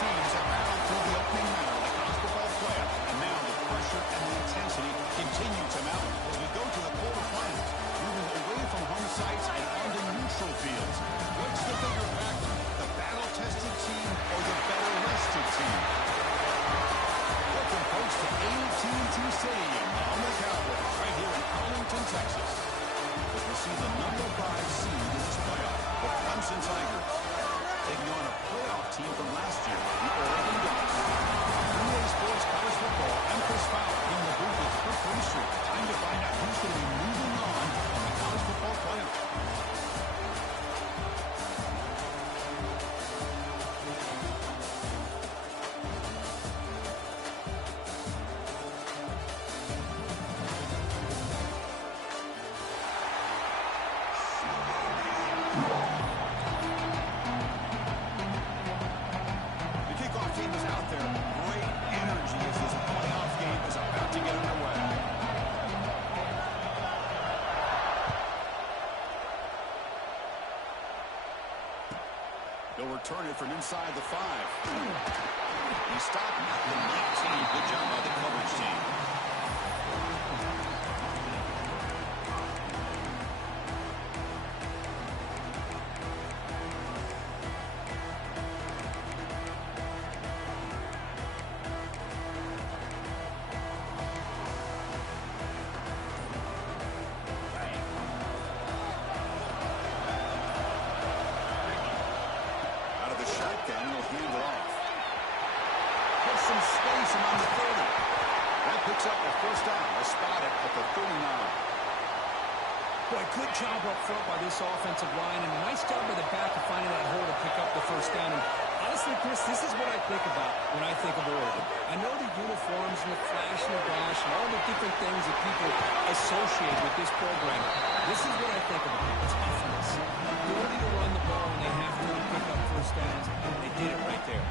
teams have battled through the opening round of the college football playoff, and now the pressure and the intensity continue to mount as we go to the quarterfinals, moving away from home sites and onto neutral fields. What's the bigger factor, the battle-tested team or the better-rested team? Welcome, folks, to AT&T Stadium on the Cowboys, right here in Arlington, Texas, as we see the number 5 seed in this playoff, the Clemson Tigers, taking on a playoff team from last year, the Oregon Ducks. EA Sports College Football, and Chris Fowler in the booth with Kirk Herbstreit. Time to find out who's going to be moving on in the college football playoff. They'll return it from inside the 5. He stopped at the 19. Good job by the coverage team. Good job up front by this offensive line, and a nice job by the back of finding that hole to pick up the first down. And honestly, Chris, this is what I think about when I think of Oregon. I know the uniforms and the flash and the dash and all the different things that people associate with this program. This is what I think about. Toughness. The ability to run the ball when they have to pick up first downs, and they did it right there.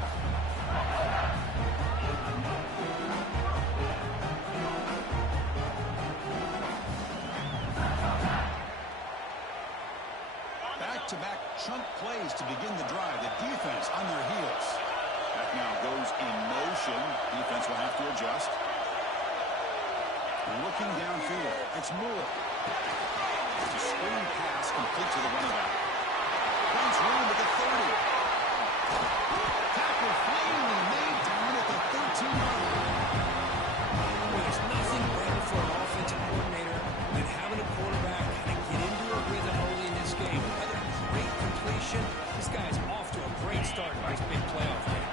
Back-to-back chunk plays to begin the drive. The defense on their heels. That now goes in motion. Defense will have to adjust. Looking downfield. It's Moore. It's a screen pass complete to the running back. Finds room at the 30. Tackle finally made down at the 13-yard line. Well, there's nothing better for an offensive coordinator than having a quarterback and get into a rhythm early in this game. Another great completion. This guy's off to a great start in this big playoff game.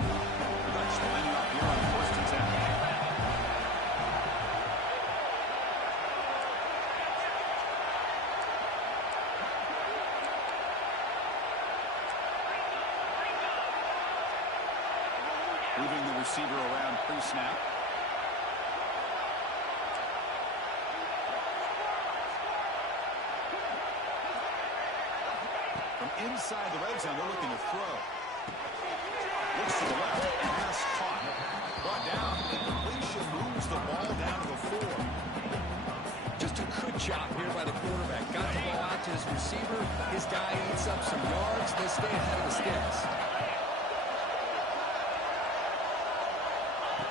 Ducks lining up here on 1st and 10. Moving the receiver around pre-snap. From inside the red zone, they're looking to throw. Looks to the left. Pass caught. Brought down. Incompletion moves the ball down to the 4. Just a good job here by the quarterback. Got the ball out to his receiver. His guy eats up some yards. They stay ahead of the sticks.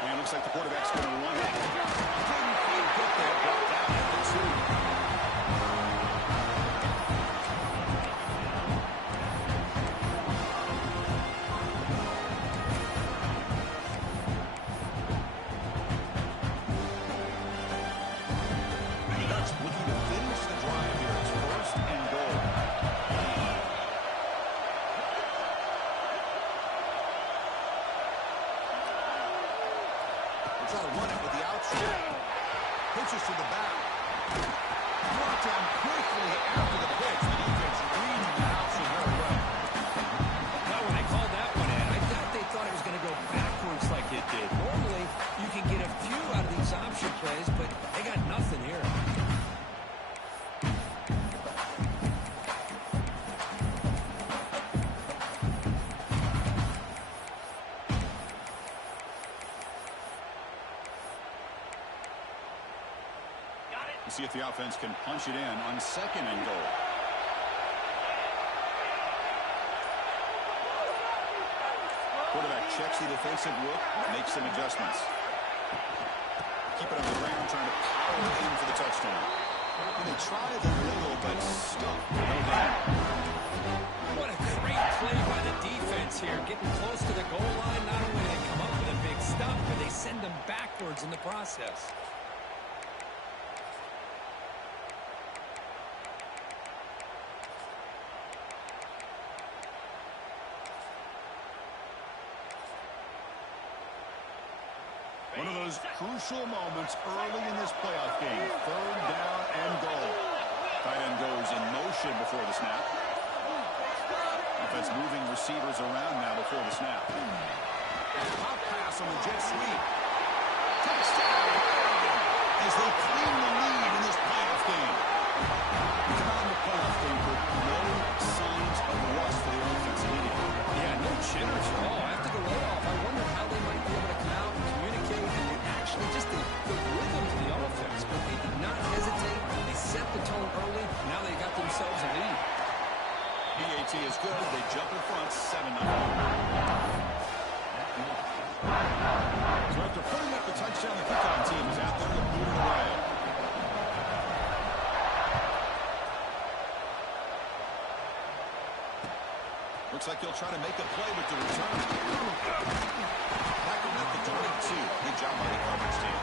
And it looks like the quarterback's going to run it. Didn't quite get there. Brought down at the 2. Pitches to the back. Brought down quickly after the pitch. The defense reading the option very well. Now, when they called that one in, I doubt they thought it was going to go backwards like it did. Normally, you can get a few out of these option plays, but they got nothing here. See if the offense can punch it in on 2nd and goal. Quarterback checks the defensive look, makes some adjustments. Keep it on the ground, trying to power in for the touchdown. And they try the middle, but still no gain. What a great play by the defense here. Getting close to the goal line. Not only do they come up with a big stop, but they send them backwards in the process. One of those crucial moments early in this playoff game. 3rd down and goal. Tight end goes in motion before the snap. Offense moving receivers around now before the snap. And pop pass on the jet sweep. Touchdown! As they claim the lead in this playoff game. Come out in the playoff game with no signs of rust for the offense immediately. Yeah, no jitters at all. After the layoff, I wonder how they might be able to come out and communicate and actually just the rhythm to the offense. But they did not hesitate. They set the tone early. Now they got themselves a lead. PAT is good. They jump in front 7-0. So after putting up the touchdown, the kickoff team is out there to boot it away. Looks like he'll try to make a play with the return. Backing up the 22. Good job by the coverage team.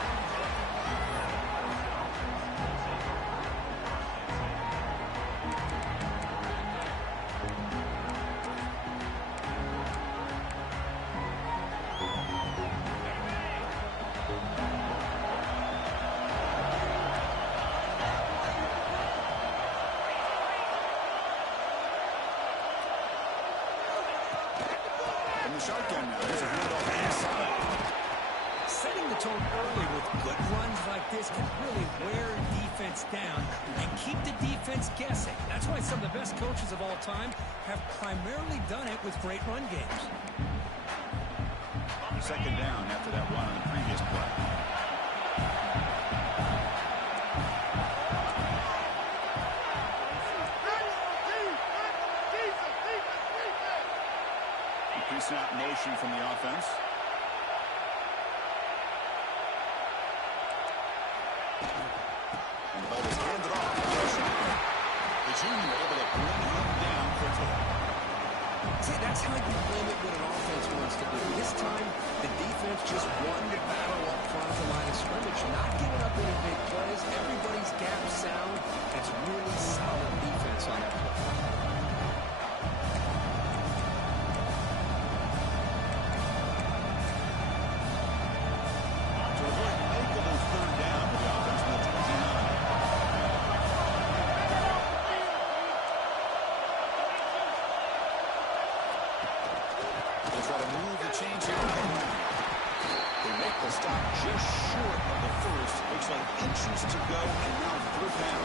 Shotgun now. There's a handoff inside. Setting the tone early with good runs like this can really wear defense down and keep the defense guessing. That's why some of the best coaches of all time have primarily done it with great run games. 2nd down after that run on the previous play. Pre-snap motion from the offense. And the ball is handed off. The junior able to bring him down quickly. See, that's how you limit what an offense wants to do. This time, the defense just won the battle up front of the line of scrimmage, not giving up any big plays. Everybody's gap sound. It's really solid defense on that play. Try to move the chains here. They make the stop just short of the first. Looks like inches to go, and now 3rd down.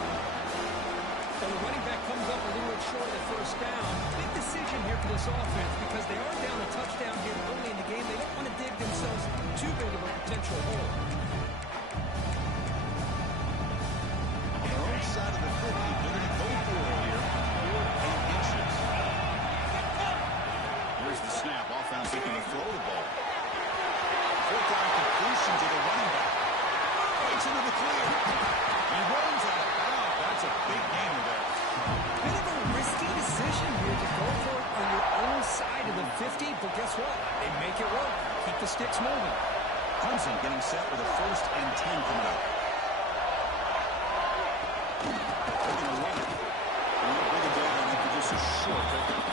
So the running back comes up a little short of the first down. Big decision here for this offense because they are down a touchdown here early in the game. They don't want to dig themselves too big of a potential hole. On their own side of the 50, they're going to go for it here. 4 inches. Here's the snap. Offense looking to throw the ball. 4th down completion to the running back. Takes into the clear. He runs out of bounds. That's a big gainer there. Bit of a risky decision here to go for it on your own side of the 50, but guess what? They make it work. Keep the sticks moving. Clemson getting set with a 1st and 10 coming up. They're going to run it. And they'll bring it down after just a short pickup.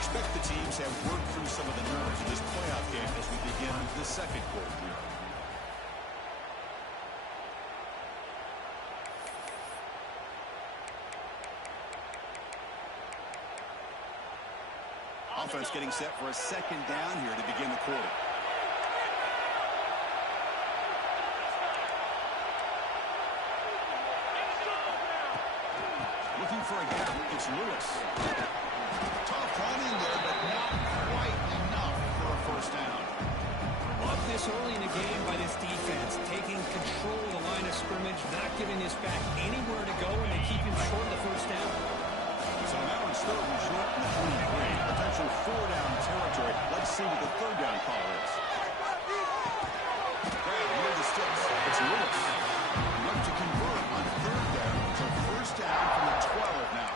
Expect the teams have worked through some of the nerves of this playoff game as we begin the 2nd quarter here. Offense getting set for a 2nd down here to begin the quarter. for a gap. It's Lewis. Tough running there, but not quite enough for a first down. Love this early in the game by this defense, taking control of the line of scrimmage, not giving this back anywhere to go, and they keep him short of the first down. So now it's third and short in the 23. Potential four-down territory. Let's see what the third down call is. Grab near the sticks. It's Lewis. Look to convert on third down. So first down from the 12 now.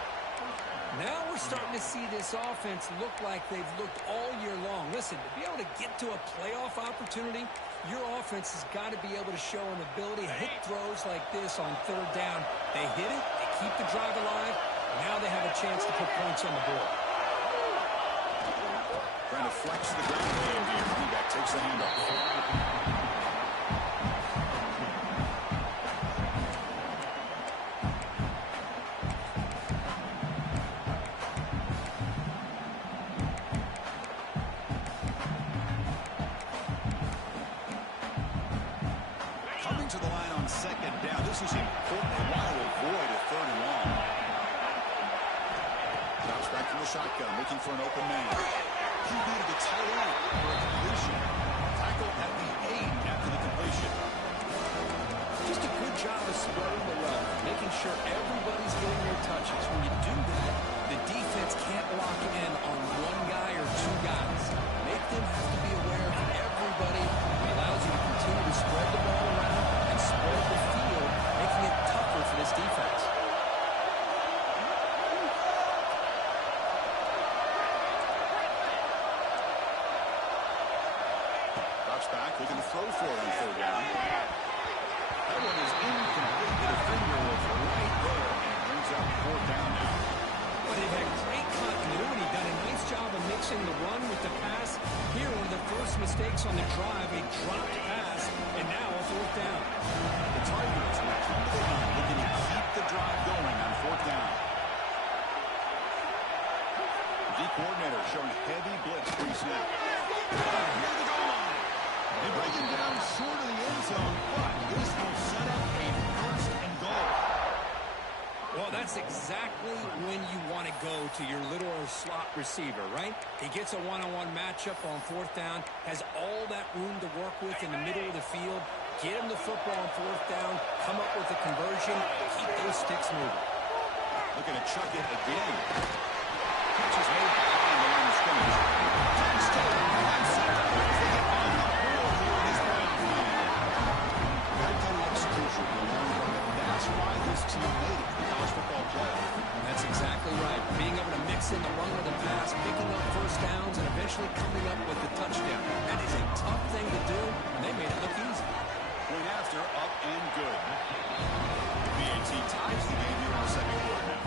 Now we're starting to see this offense look like they've looked all year long. Listen, to be able to get to a playoff opportunity, your offense has got to be able to show an ability to hit throws like this on third down. They hit it, they keep the drive alive. Now they have a chance to put points on the board. Trying to flex the ground game here. Running back takes the handoff. Coming to the line on second down. This is important. They want to avoid a third and long. Drops back from the shotgun, looking for an open man. QB to the tight end for a completion. Tackle at the 8 after the completion. Just a good job of spreading the wealth, making sure everybody's getting their touches. When you do that, the defense can't lock in on one guy or two guys. Make them have to be aware of everybody. It allows you to continue to spread the ball around and spread the field, making it tougher for this defense. Drops back, looking to throw for it on third down. That one is incomplete. The defender was right there, and it brings up fourth down now. But they've had great continuity, done a nice job of mixing the run with the pass. Here, one of the first mistakes on the drive, a dropped pass, and now a fourth down. The Tigers will come to the line, looking to keep the drive going on fourth down. The D coordinator showing heavy blitz pre-snap. Near the goal line. They bring him down short of the end zone, but this will set up a first and goal. Well, that's exactly when you want to go to your little slot receiver, right? He gets a one-on-one matchup on fourth down, has all that room to work with in the middle of the field. Get him the football on fourth down, come up with a conversion, keep those sticks moving. Looking to chuck it again. Catch is made behind the line of scrimmage. Touchdown, Clemson. They get on the board here in this ground game. Got execution along the way. That's why this team made it to the college football playoff. That's exactly right. Being able to mix in the run with the pass, picking up first downs, and eventually coming up with the touchdown. That is a tough thing to do, and they made it look easy. Point after, up and good. BAT ties the game here in the second quarter now.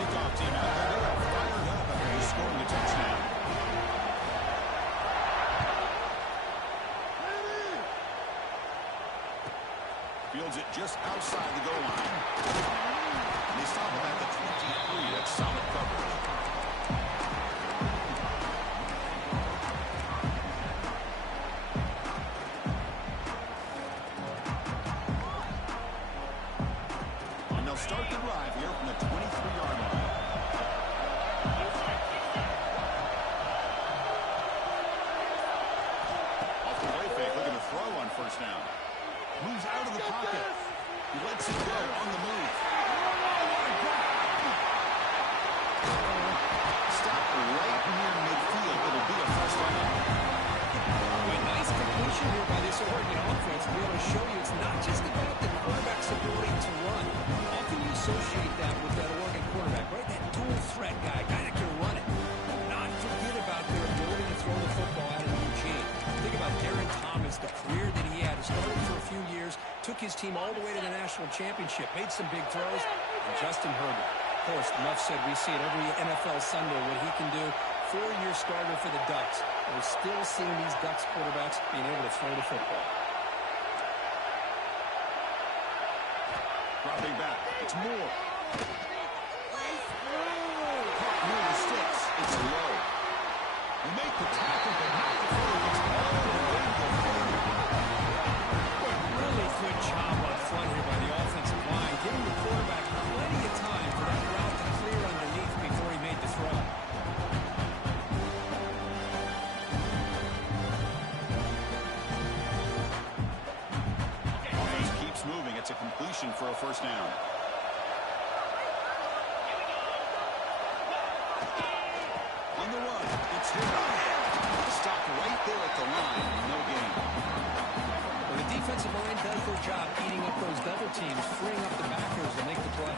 Kickoff team out there. They are fired up after scoring a touchdown. Fields it just outside the goal line. And they stop him at the 23. That's solid coverage. And they'll start the drive here from the 23-yard line. Off the play fake, looking to throw on first down. Moves out of the pocket. He lets it go on the move. Stop right near midfield. It'll be a first down. A nice completion here by this Oregon offense to be able to show you it's not just about the quarterback's ability to run. Often you associate that with that Oregon quarterback, right? That dual threat guy that can run it. Not forget about their ability to throw the football out of Eugene. Think about Darren Thomas, the career that he had. Started for a few years, took his team all the way to the national championship, made some big throws. And Justin Herbert, of course, enough said, we see it every NFL Sunday what he can do. 4-year starter for the Ducks. We're still seeing these Ducks quarterbacks being able to throw the football. Dropping back. It's Moore. Caught near the sticks. It's low. They make the tackle, but not before it gets all the way to the field. Really good job up front here by the offensive line, giving the quarterback plenty of time for that completion for a first down. On the run, it's here. Stopped right there at the line. No gain. Well, the defensive line does their job eating up those double teams, freeing up the backers to make the play.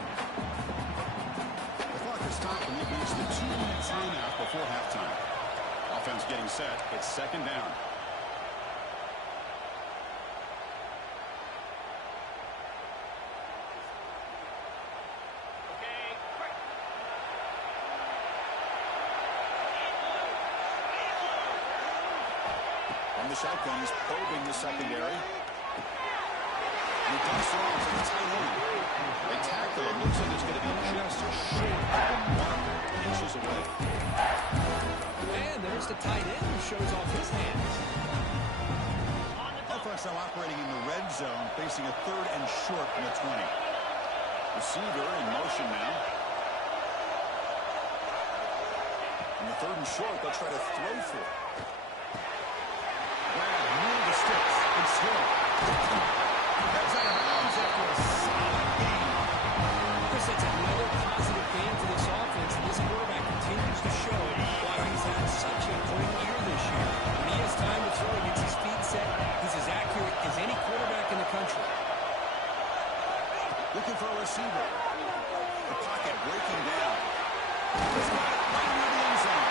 The clock is stopped and we've reached the 2-minute timeout before halftime. Offense getting set. It's second down. From the shotgun, he's probing the secondary. And he dumps it off to the tight end. They tackle him. Looks like it's going to be just short of 1 inches away. And there's the tight end who shows off his hands. Offense now operating in the red zone, facing a 3rd and short from the 20. Receiver in motion now. In the 3rd and short, they'll try to throw for it. Near the sticks. It's Hill. That's out of bounds after a solid game. Chris, that's another positive game for this offense, and this quarterback continues to show why he's had such a great year this year. When he has time to throw, he gets his feet set. He's as accurate as any quarterback in the country. Looking for a receiver. The pocket breaking down. He's got it right near the end zone.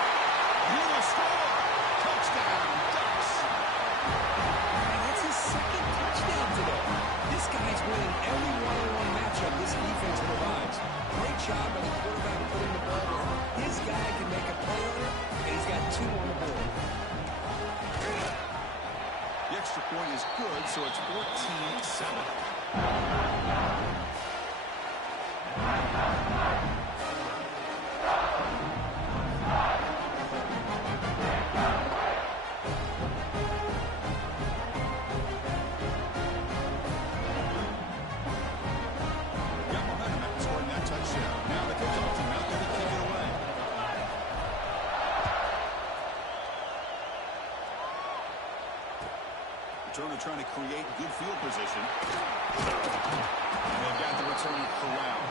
He will score. Touchdown, Ducks. And that's his 2nd touchdown today. This guy's winning every one-on-one matchup this defense provides. Great job by the quarterback putting the ball where his guy can make a play on it, and he's got 2 on the board. The extra point is good, so it's 14-7. Returner trying to create good field position. And they've got the returner corralled.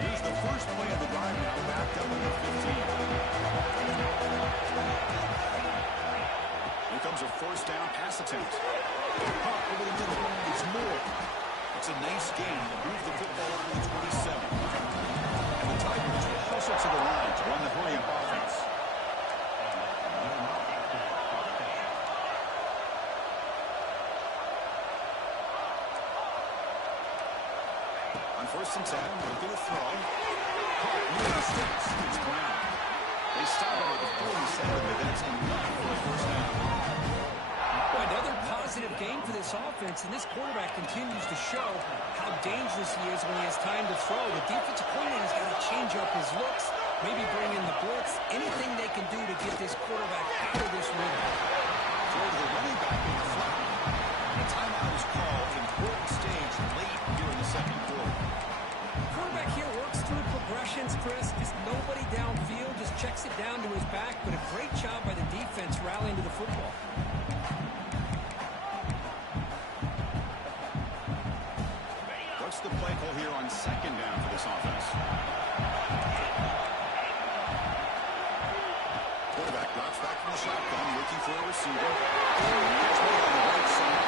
Here's the first play of the drive now, backed up at the 15. Here comes a first down pass attempt. Pop over the middle. It's Moore. It's a nice game to move the football over the 27. And the Tigers will hustle to the line to run the hurry-up offense. On 1st and 10, they're going to throw. Pop near the sticks. It's Brown. They stop him at the 47, but that's enough for a first down. Another positive game for this offense, and this quarterback continues to show how dangerous he is when he has time to throw. The defensive coordinator's got to change up his looks, maybe bring in the blitz, anything they can do to get this quarterback out of this rhythm. Throw to the running back in the flat. A timeout is called. Important stage late here in the 2nd quarter. Quarterback here works through progressions, Chris. Just nobody downfield, just checks it down to his back, but a great job by the defense rallying to the football. What's the play call here on 2nd down for this offense? Quarterback drops back from the shotgun, looking for a receiver. Catch made on the right side.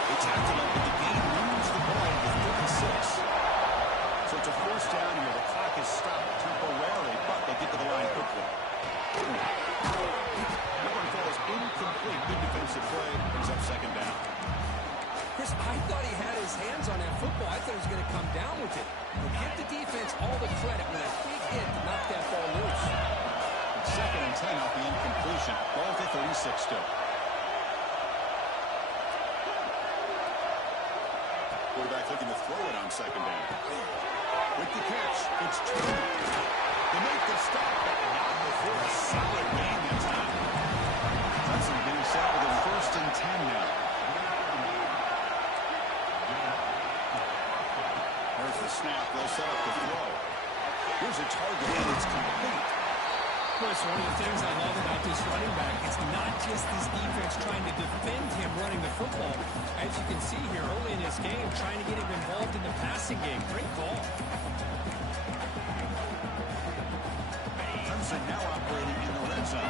They tacked him up, but the game moves the ball to the 36. So it's a first down here. The clock is stopped temporarily, but they get to the line quickly. That one falls incomplete. Good defensive play. Brings up 2nd down. Chris, I thought he had his hands on that football. I thought he was going to come down with it. But give the defense all the credit with a big hit to knock that ball loose. 2nd and 10 off the incompletion. Ball to 36 still. Quarterback looking to throw it on 2nd down. With the catch, it's Turner. They make the stop, but not before a solid gain that time. Hudson getting set with a 1st and 10 now. Chris, one of the things I love about this running back is not just this defense trying to defend him running the football. As you can see here early in this game, trying to get him involved in the passing game. Great call. Clemson now operating in the red zone.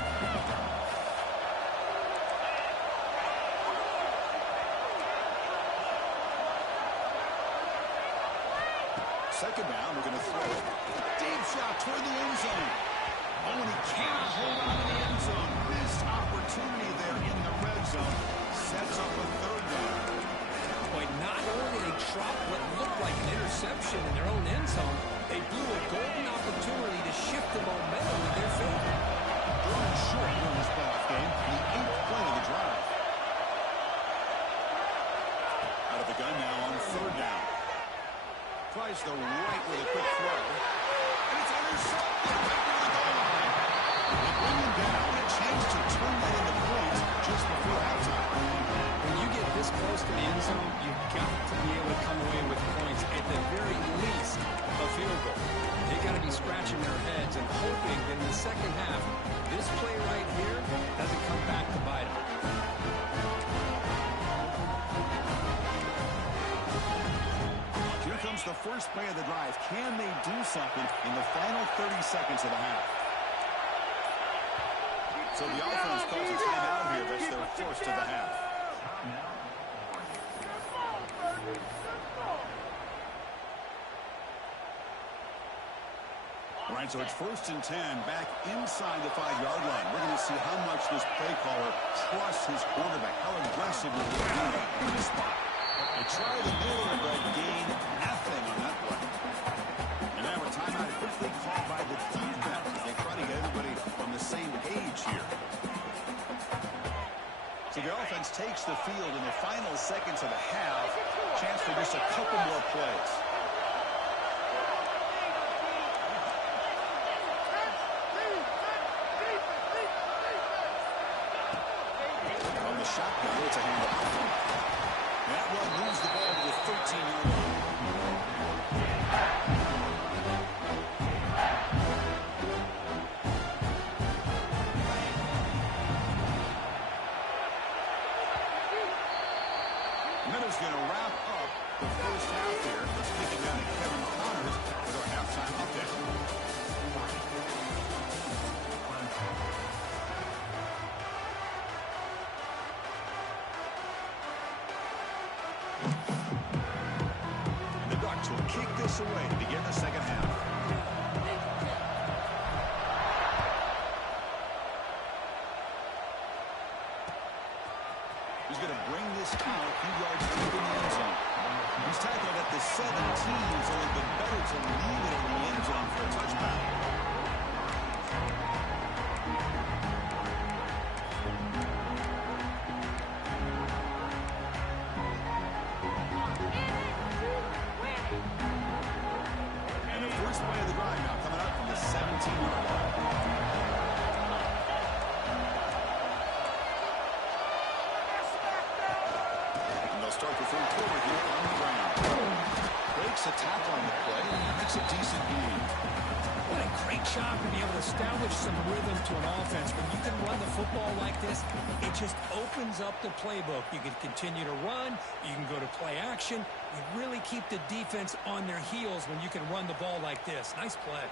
Second down, we're going to throw it. Deep shot toward the end zone. Oh, and he cannot hold on to the end zone. Missed opportunity there in the red zone. Sets up a third down. Boy, not only did they drop what looked like an interception in their own end zone, they blew a golden opportunity to shift the momentum in their favor. Throwing short in this playoff game, the 8th play of the drive. Out of the gun now on third down. Tries the right with a quick throw. And it's intercepted right near the goal line. They bring him down. A chance to turn that into points just before halftime. When you get this close to the end zone, you've got to be able to come away with points, at the very least, a field goal. They've got to be scratching their heads and hoping that in the second half, this play right here doesn't come back to bite them. Comes the first play of the drive. Can they do something in the final 30 seconds of the half? So the offense calls a timeout here. That's their first of the half. All right, so it's 1st and 10 back inside the 5-yard line. We're going to see how much this play caller trusts his quarterback. How aggressive will he be in this spot? They try the middle, but gain nothing on that play. And now a timeout quickly called by the defense. They try to get everybody on the same page here. So the offense takes the field in the final seconds of the half. Chance for just a couple more plays. From the shotgun, it's a handoff. That one moves the ball to the 13-yard line. And that is going to wrap up the first half here. Let's kick it down to Kevin Connors with our halftime update. Will kick this away to begin the second half. He's going to bring this out a few yards deep in the end zone. He's tackled at the 17. It's only been better to leave it in the end zone for a touchdown. First play of the drive now coming up from the 17-yard line. And they'll start the third quarter here on the ground. Breaks a tackle on the play and makes a decent gain. What a great job to be able to establish some rhythm to an offense. When you can run the football like this, it just opens up the playbook. You can continue to run. You can go to play action. You really keep the defense on their heels when you can run the ball like this. Nice play.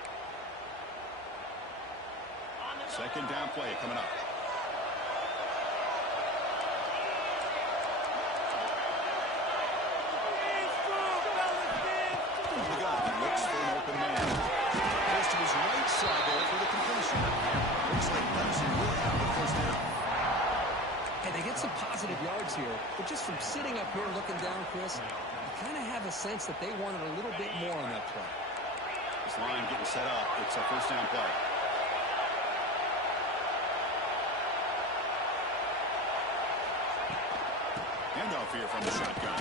Second down play coming up. From the gun, he looks for an open man. Goes to his right side there for the completion. Looks like Clemson will have the first down. And they get some positive yards here, but just from sitting up here looking down, Chris, you kind of have a sense that they wanted a little bit more on that play. This line getting set up. It's a first down play. Handoff here from the shotgun.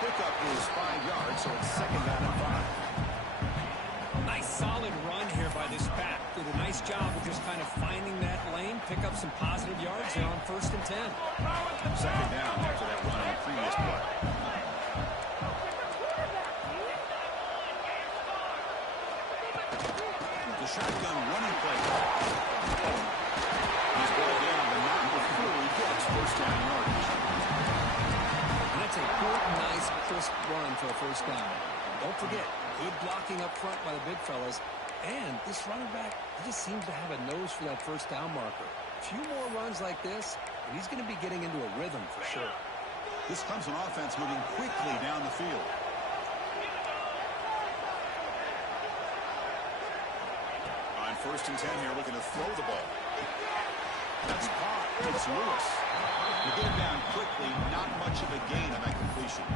Pickup is 5 yards, so it's second down and 5. Nice solid run here by this back. Did a nice job of just kind of finding that lane, pick up some positive yards here on 1st and 10. Second down after that run on the previous play. The shotgun running play. He's brought down, but not before he gets first down yardage. And that's a good, nice, crisp run for a first down. Don't forget, good blocking up front by the big fellas. And this running back, he just seems to have a nose for that first down marker. A few more runs like this, and he's going to be getting into a rhythm for sure. This Clemson offense moving quickly down the field. On 1st and 10 here, looking to throw the ball. That's caught. It's Lewis. You get him down quickly, not much of a gain on that completion.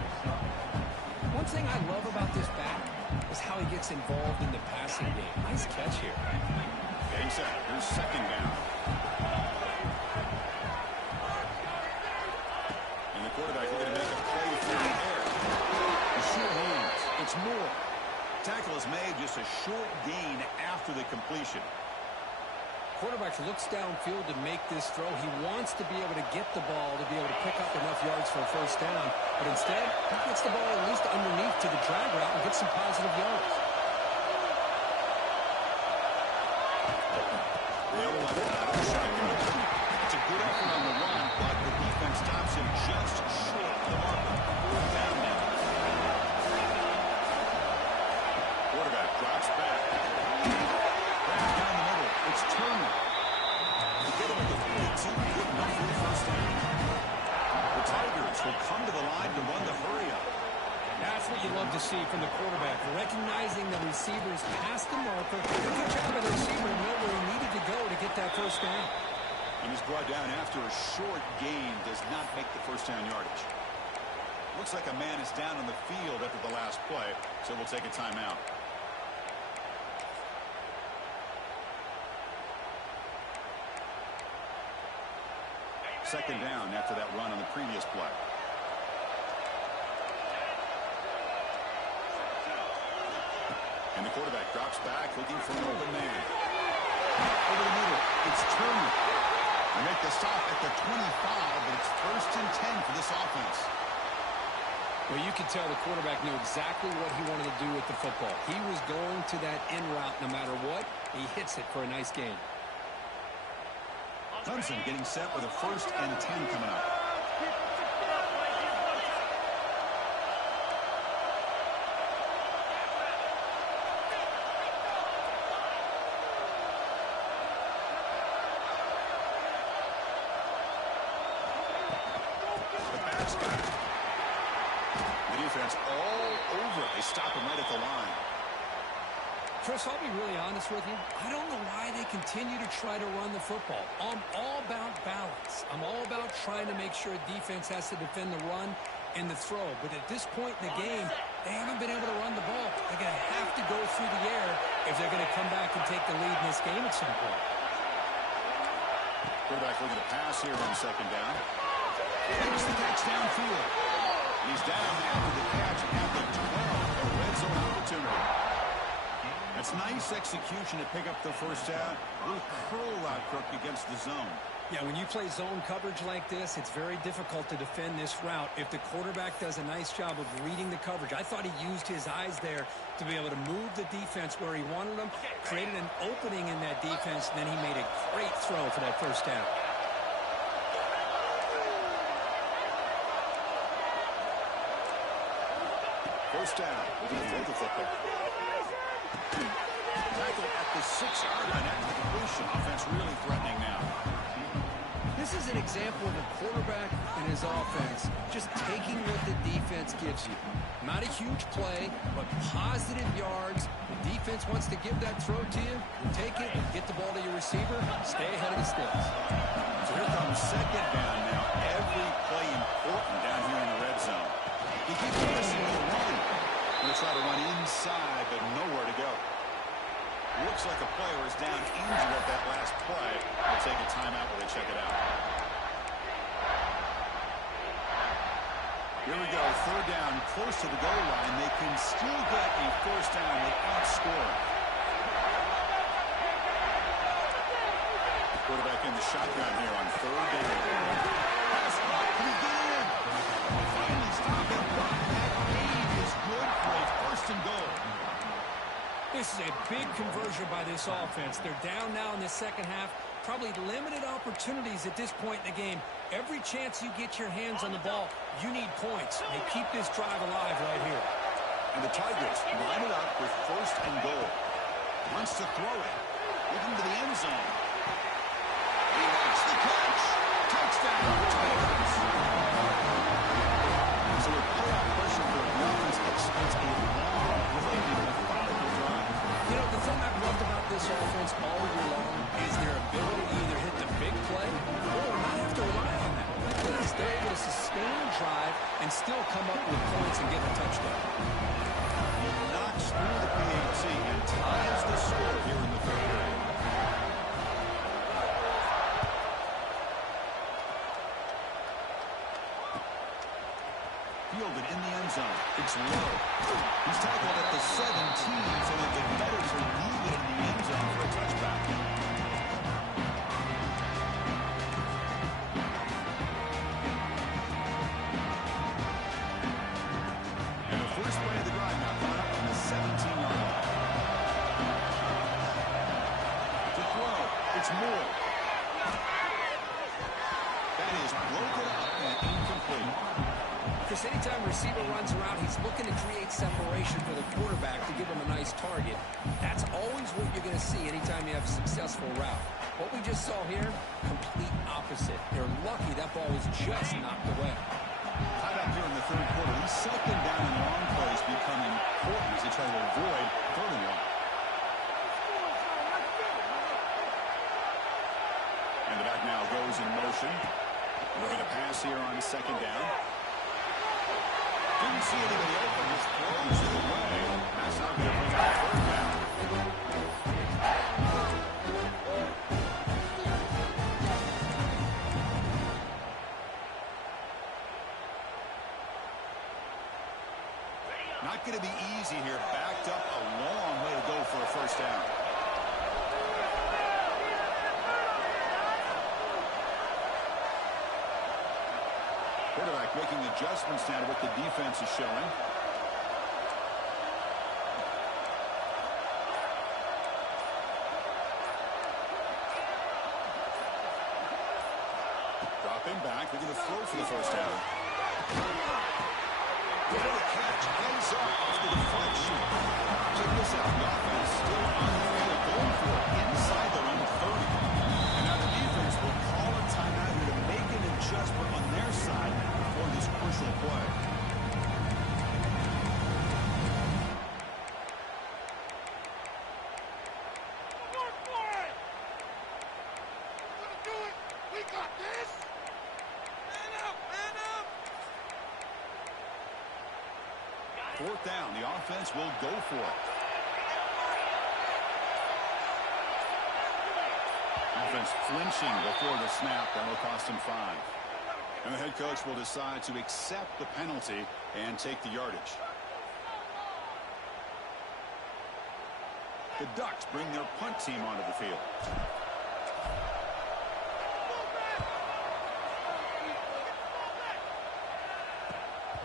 One thing I love about this back is how he gets involved in the passing game. Nice catch here. Getting set. Here's 2nd down. And the quarterback looking to make a play through the air. The short hands. It's Moore. Tackle is made, just a short gain after the completion. Quarterback looks downfield to make this throw. He wants to be able to get the ball to be able to pick up enough yards for a first down. But instead, he gets the ball at least underneath to the drag route and gets some positive yards. They'll let it out of the shotgun. It's a good effort on the run, but the defense stops him just short of the marker. 4th down now. Quarterback drops back. Back down the middle. It's Turner. To get him at the 42, good enough for the first down. The Tigers will come to the line to run the hurry-up. That's what you love to see from the quarterback. Recognizing the receivers past the marker. Good job by the receiver to know where he needed to go to get that first down. And he's brought down after a short gain. Does not make the first down yardage. Looks like a man is down on the field after the last play, so we'll take a timeout. Second down after that run on the previous play. And the quarterback drops back, looking for an open man. Over the middle, it's Turner. They make the stop at the 25, but it's 1st and 10 for this offense. Well, you could tell the quarterback knew exactly what he wanted to do with the football. He was going to that in route no matter what. He hits it for a nice gain. Clemson getting set with a 1st and 10 coming up. The back's got it. The defense all over. They stop him right at the line. Chris, I'll be really honest with you. I don't know why they continue to try to run the football. I'm all about balance. I'm all about trying to make sure defense has to defend the run and the throw. But at this point in the game, they haven't been able to run the ball. They're going to have to go through the air if they're going to come back and take the lead in this game at some point. Quarterback looking to pass here on 2nd down. Makes the catch downfield. He's down after the catch at the 12. A red zone opportunity. That's nice execution to pick up the first down. A little curl route, Crook, against the zone. Yeah, when you play zone coverage like this, it's very difficult to defend this route if the quarterback does a nice job of reading the coverage. I thought he used his eyes there to be able to move the defense where he wanted them, created an opening in that defense, and then he made a great throw for that first down. First down. We're going to throw the football. Tackle at the 6-yard line after the completion. Offense really threatening now. This is an example of a quarterback and his offense just taking what the defense gives you. Not a huge play, but positive yards. The defense wants to give that throw to you. You take it, get the ball to your receiver, stay ahead of the sticks. So here comes 2nd down now. Every play important down here in the red zone. He keeps pressing the run. Going to try to run inside, but nowhere to go. Looks like a player is down injured at that last play. We'll take a timeout while they check it out. Here we go, 3rd down, close to the goal line. They can still get a first down without scoring. Quarterback in the shotgun here on 3rd down. Pass block, can he get in? Finally stop it. That aid is good for a 1st and goal. This is a big conversion by this offense. They're down now in the second half. Probably limited opportunities at this point in the game. Every chance you get your hands on the ball, you need points. They keep this drive alive right here. And the Tigers line it up with first and goal. Wants to throw it. Looking to the end zone. He makes the catch. Touchdown, Tigers. So with playoff pressure for the offense, expects a long, methodical drive. You know, the thing I've loved about this offense all year long is their ability to either hit the big play or not have to rely on that. Because they're able to sustain a drive and still come up with points and get a touchdown. Knocks through the PAT and ties the score here in the third period. Fielded in the end zone. It's low. He's tackled at the 17, so they get better to move it in the end zone for a touchback. And the first play of the drive now coming up on the 17-yard line. To throw. It's Moore. That is broken up and incomplete. Because anytime a receiver runs around, he's looking to create separation for the quarterback to give him a nice target. That's always what you're going to see anytime you have a successful route. What we just saw here, complete opposite. They're lucky that ball was just knocked away. Tied up here in the third quarter. These second down and long plays become important as they try to avoid third and long. And the back now goes in motion. We're going to pass here on second down. Didn't see anybody open, just throws it away. That's not going to bring up third down. Not going to be easy here. Backed up a long way to go for a first down. Quarterback making adjustments now to what the defense is showing. Dropping back. They're going to throw for the first down. What a catch. Ends up off the deflection. Check this out. The offense still on the field going for it inside their own 30. And now the defense will call a timeout here to make an adjustment on their side for this crucial play. Fourth down, the offense will go for it. Offense flinching before the snap. That will cost him 5. And the head coach will decide to accept the penalty and take the yardage. The Ducks bring their punt team onto the field.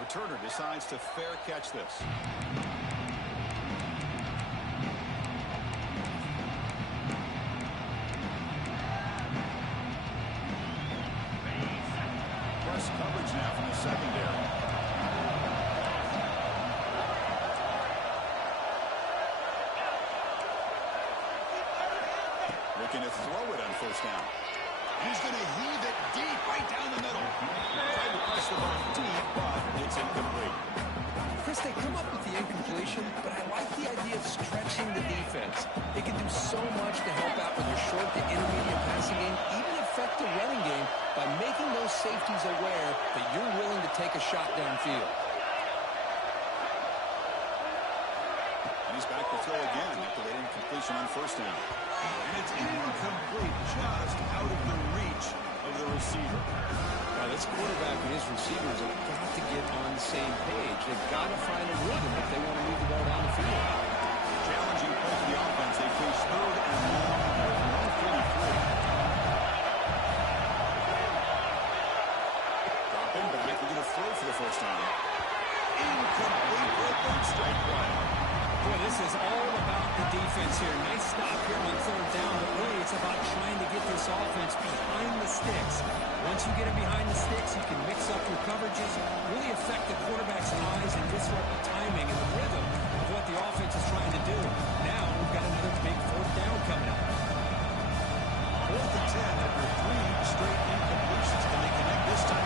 Returner decides to fair catch this. Press coverage now from the secondary. Looking to throw it on first down. He's going to heave it deep right down the middle. Tried to press the ball deep, but it's incomplete. Chris, they come up with the incompletion, but I like the idea of stretching the defense. They can do so much to help out with your short to intermediate passing game, even affect the running game by making those safeties aware that you're willing to take a shot downfield. And he's back to throw again after that incompletion on first down. And it's incomplete, just out of the reach of the receiver. Now, this quarterback and his receivers have got to get on the same page. They've got to find a rhythm if they want to move the ball down the field. Challenging play for the offense. They face third and long with 143. Dropping back. They're going to throw for the first time. Incomplete for a third straight play. Boy, this is all about the defense here. Nice stop here on third down, but really it's about trying to get this offense behind the sticks. Once you get it behind the sticks, you can mix up your coverages, really affect the quarterback's eyes and disrupt the timing and the rhythm of what the offense is trying to do. Now we've got another big fourth down coming up. 4th and 10 after 3 straight incompletions. Can they connect this time?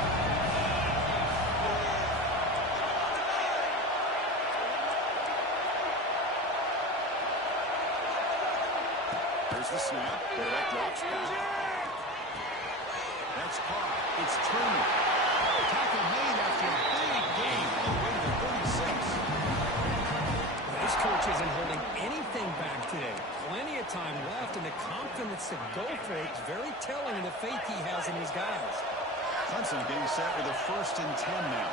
Here's the snap. Quarterback drops back. That's caught. It's Turner. Tackle made after a big gain all the way to the 36. This coach isn't holding anything back today. Plenty of time left, and the confidence to go for it is very telling in the faith he has in his guys. Clemson getting set with a 1st and 10 now.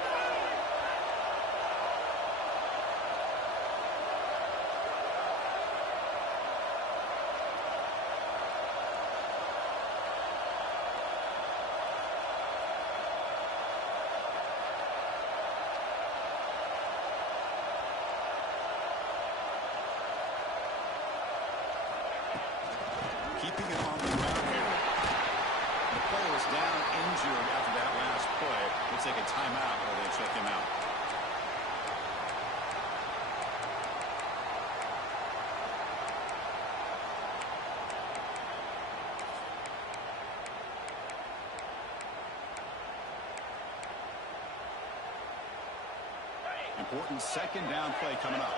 Keeping it on the ground here. The player was down injured after that last play. Looks like a timeout or they check him out. Important 2nd down play coming up.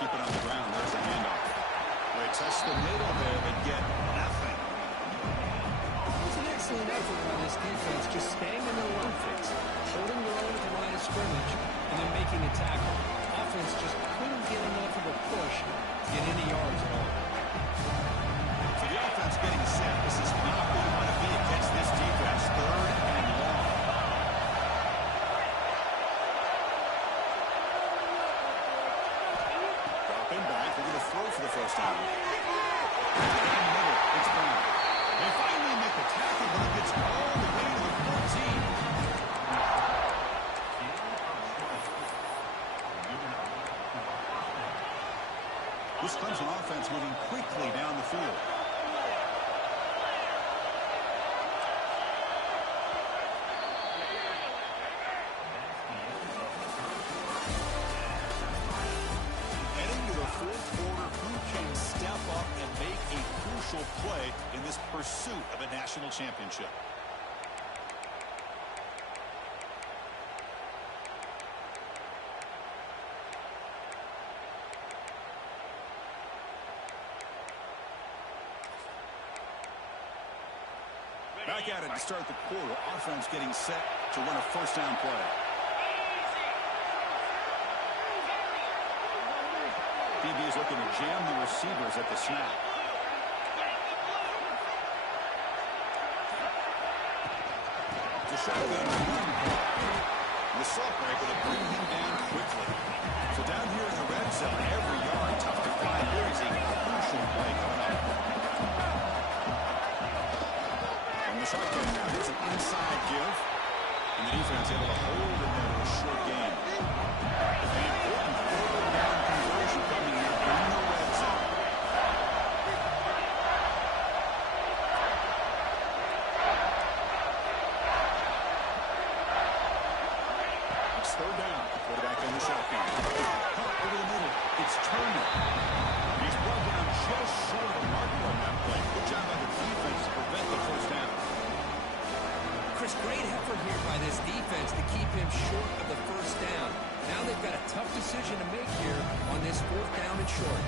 Keep it on the ground. There's the handoff. They test the middle there, but get nothing. It was an excellent effort by this defense, just staying in their run fix, holding their own at the line of scrimmage, and then making a tackle. Offense just couldn't get enough of a push to get any yards at all. So the offense getting set. This is not where you want to be against this defense. 3rd and long. Dropping back. They're going to throw for the 1st time. It's Brown. They finally make the tackle, but it gets all the way to the 14. This Clemson offense moving quickly down the field. Heading to the 4th quarter, who can step up and make a crucial play in this pursuit of a national championship? Back at it to start the quarter. Offense getting set to run a 1st down play. DB is looking to jam the receivers at the snap. The shotgun run. The assault rifle to bring him down quickly. So down here in the red zone, every yard tough to find. There is a crucial play coming up. The shotgun now. Here's an inside give. And the defense able to hold it there to a short gain. An important 4th down conversion coming here in the red zone. It's 3rd down. Quarterback in the shotgun. Caught over the middle. It's Turner. He's brought down just short of the marker on that play. Good job by the defense to prevent the 1st down. Chris, great effort here by this defense to keep him short of the 1st down. Now they've got a tough decision to make here on this 4th down and short.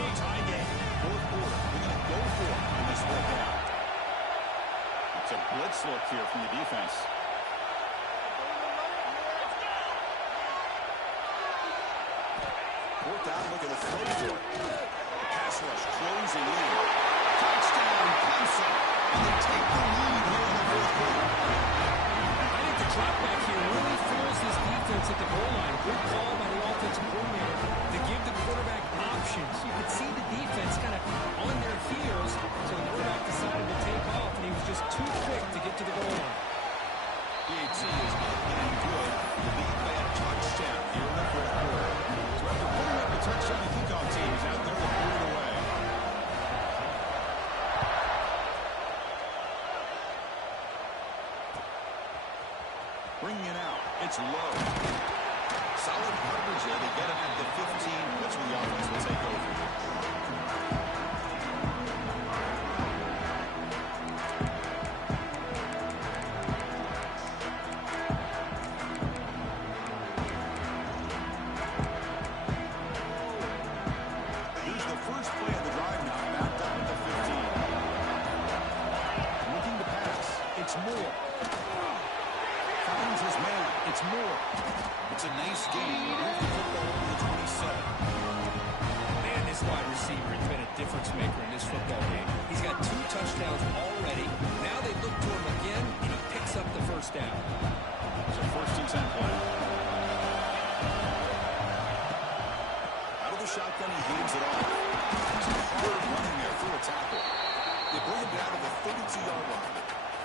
So tie game, 4th quarter. They're going to go for it on this 4th down. It's a blitz look here from the defense. 4th down, look at the throw for it. The pass rush closing in. Touchdown, Clemson. And they take the lead here in the 4th quarter. I think the drop back here really fools this defense at the goal line. Good call by the offensive could see the defense kind of on their heels, so the quarterback decided to take off, and he was just too quick to get to the goal line. PAT is not getting good. The lead by a touchdown here in the fourth quarter. So after putting up a touchdown, the kickoff team is out there to put it away. Bringing it out. It's low. Solid coverage there to get him at the 15. That's where the offense will take over. Here's the first play of the drive now, backed up at the 15. Looking to pass. It's Moore. Finds his man. It's Moore. It's a nice game. Move the football over the 27. Man, this wide receiver has been a difference maker in this football game. He's got 2 touchdowns already. Now they look to him again, and he picks up the first down. So first and 10 play. Out of the shotgun, he hands it off. He's hard running there through a tackle. They bring him down to the 32-yard line.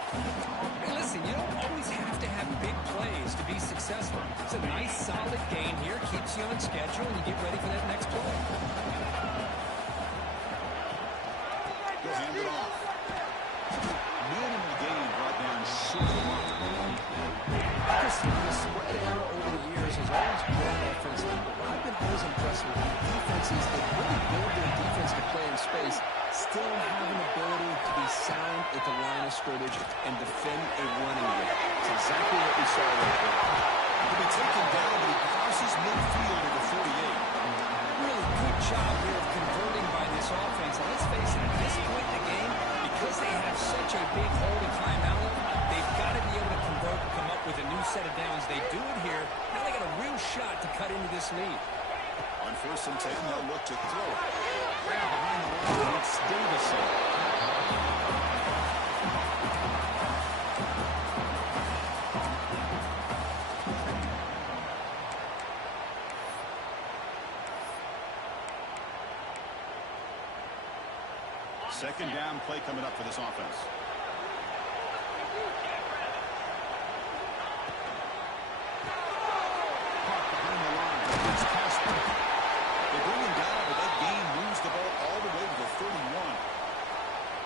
Hey, listen, you don't always have to have big plays to be successful. It's a nice, solid gain here. Keeps you on schedule, and you get ready for that next play. He'll hand it off. Minimal gain brought down short. The spread era over the years has always been offensive. But I've been always impressed with the defenses that really build their defense to play in space, still have an ability to be sound at the line of scrimmage and defend a running game. It's exactly what we saw right there. He'll be taken down, but he crosses midfield at the 48. Really good job here of converting by this offense. And let's face it, at this point in the game, because they have such a big hole to climb out of, they've got to be able to convert and come up with a new set of downs. They do it here. Now they got a real shot to cut into this lead. On first and 10, they'll look to throw it. Behind the line, it's Davison. Second down play coming up for this offense. Caught behind the line. It's Casper. They bring him down, but that gain moves the ball all the way to the 31.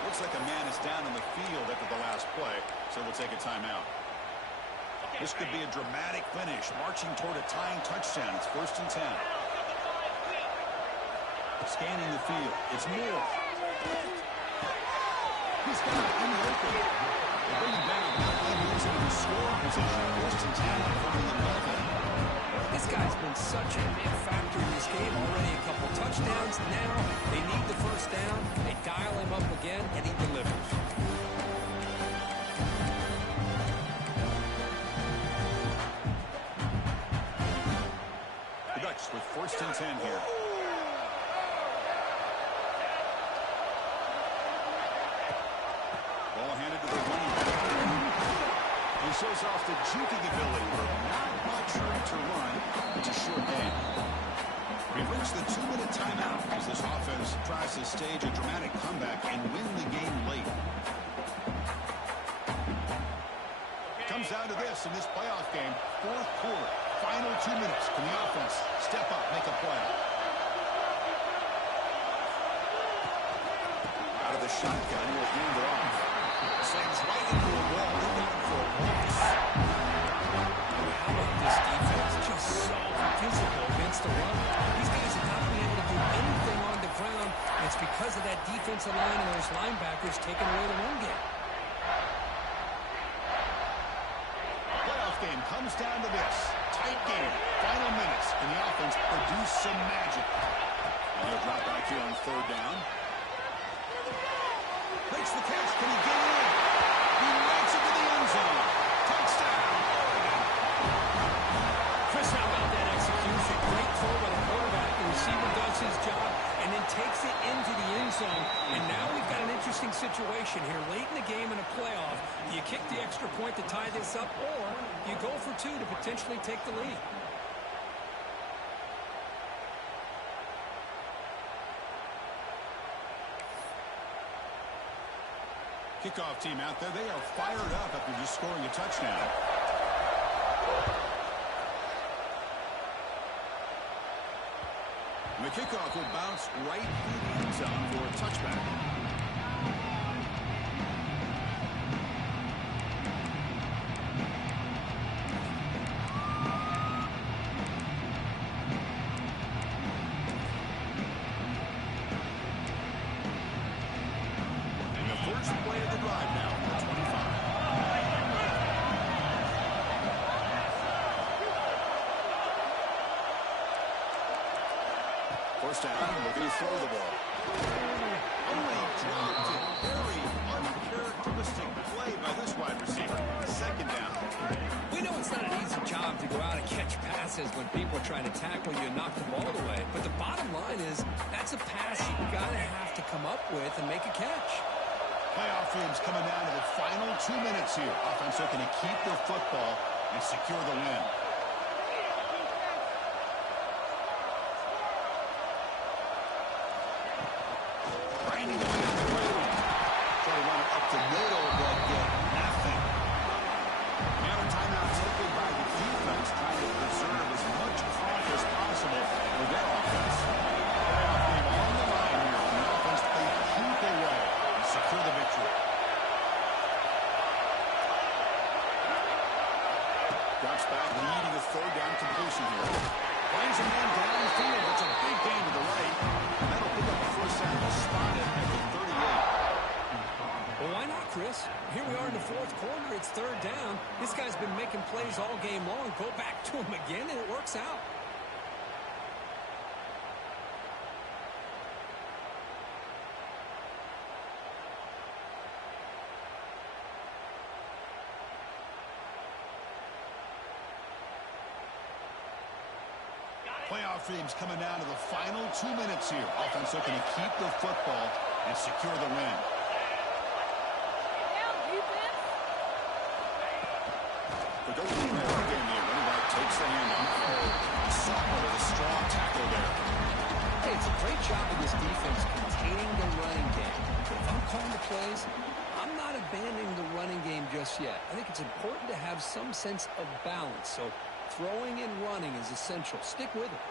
Looks like a man is down on the field after the last play, so we'll take a timeout. This could be a dramatic finish, marching toward a tying touchdown. It's first and 10. Scanning the field. It's Moore. He's got it in the open. They bring him down. Now he moves into the scoring position. First and 10 from the 11. This guy's been such a big factor in this game. Already a couple touchdowns. Now they need the first down. They dial him up again, and he delivers. The Ducks with first and 10 here. Ball handed to the running back. He shows off the juking ability, but not much room to run. It's a short game. We've reached the 2-minute timeout as this offense tries to stage a dramatic comeback and win the game late. It comes down to this in this playoff game. Fourth quarter, final 2 minutes. Can the offense step up, make a play? Out of the shotgun, he'll hand it off. Slams right into a wall. They're down for a loss. How about this defense? Just so physical against the run. These guys have not been able to do anything on the ground. It's because of that defensive line and those linebackers taking away the run game. Playoff game comes down to this. Tight game. Final minutes. And the offense produced some magic. And he'll drop back here on third down. Makes the catch. Can he get in? He makes it to the end zone. Touchdown. Chris, how about that execution? Great throw by the quarterback. The receiver does his job and then takes it into the end zone. And now we've got an interesting situation here. Late in the game in a playoff, do you kick the extra point to tie this up, or you go for 2 to potentially take the lead? Kickoff team out there, they are fired up after just scoring a touchdown. And the kickoff will bounce right through the end zone for a touchback. First down, looking to throw the ball. Only dropped it. Very uncharacteristic play by this wide receiver. Second down. We know it's not an easy job to go out and catch passes when people are trying to tackle you and knock the ball away. But the bottom line is that's a pass you got to have to come up with and make a catch. Playoff teams coming down to the final 2 minutes here. Offense looking to keep their football and secure the win. Drops back, needing a third down completion here. Finds a man downfield. It's a big gain to the right. And that'll pick up a first down. They'll spot it at the 38. Well, why not, Chris? Here we are in the fourth quarter. It's third down. This guy's been making plays all game long. Go back to him again, and it works out. Playoff teams coming down to the final 2 minutes here. Offense looking to keep the football and secure the win. But don't leave that game there. Running back takes the handoff. Sopper with a strong tackle there. Hey, it's a great job of this defense containing the running game. But if I'm calling the plays, I'm not abandoning the running game just yet. I think it's important to have some sense of balance. So throwing and running is essential. Stick with it.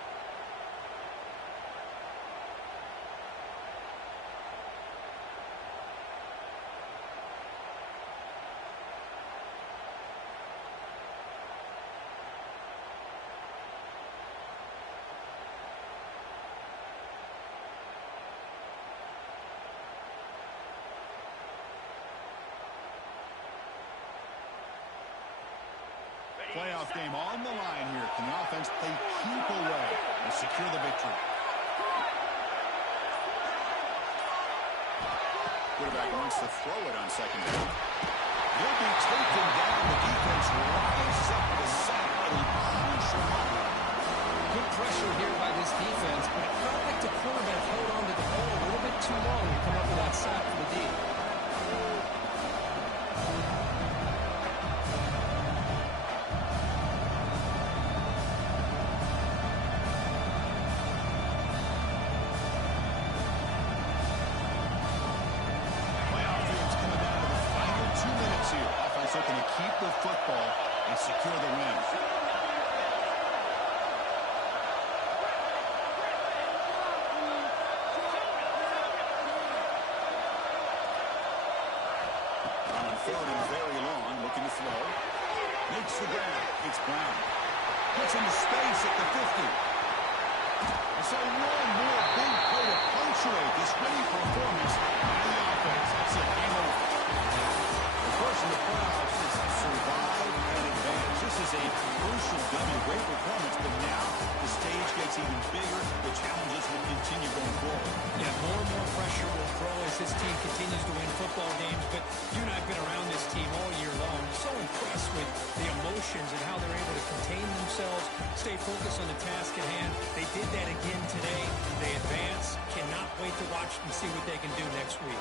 Playoff game on the line here. Can the offense play keep away and secure the victory? Quarterback wants to throw it on second down. He'll be taken down. The defense rises up the sack at a crucial moment. Good pressure here by this defense, but it felt like the quarterback held on to the ball a little bit too long to come up with that sack for the D. Looking to keep the football and secure the win. On third and very long, looking to throw. Makes the grab. It's Brown. Gets into space at the 50. And so one more big play to punctuate this winning performance by the offense. That's it. Game over. The first in the playoffs is to survive and advance. This is a crucial W. Great performance, but now the stage gets even bigger. The challenges will continue going forward. Yeah, more and more pressure will grow as this team continues to win football games. But you and I have been around this team all year long. So impressed with the emotions and how they're able to contain themselves, stay focused on the task at hand. They did that again today. They advance. Cannot wait to watch and see what they can do next week.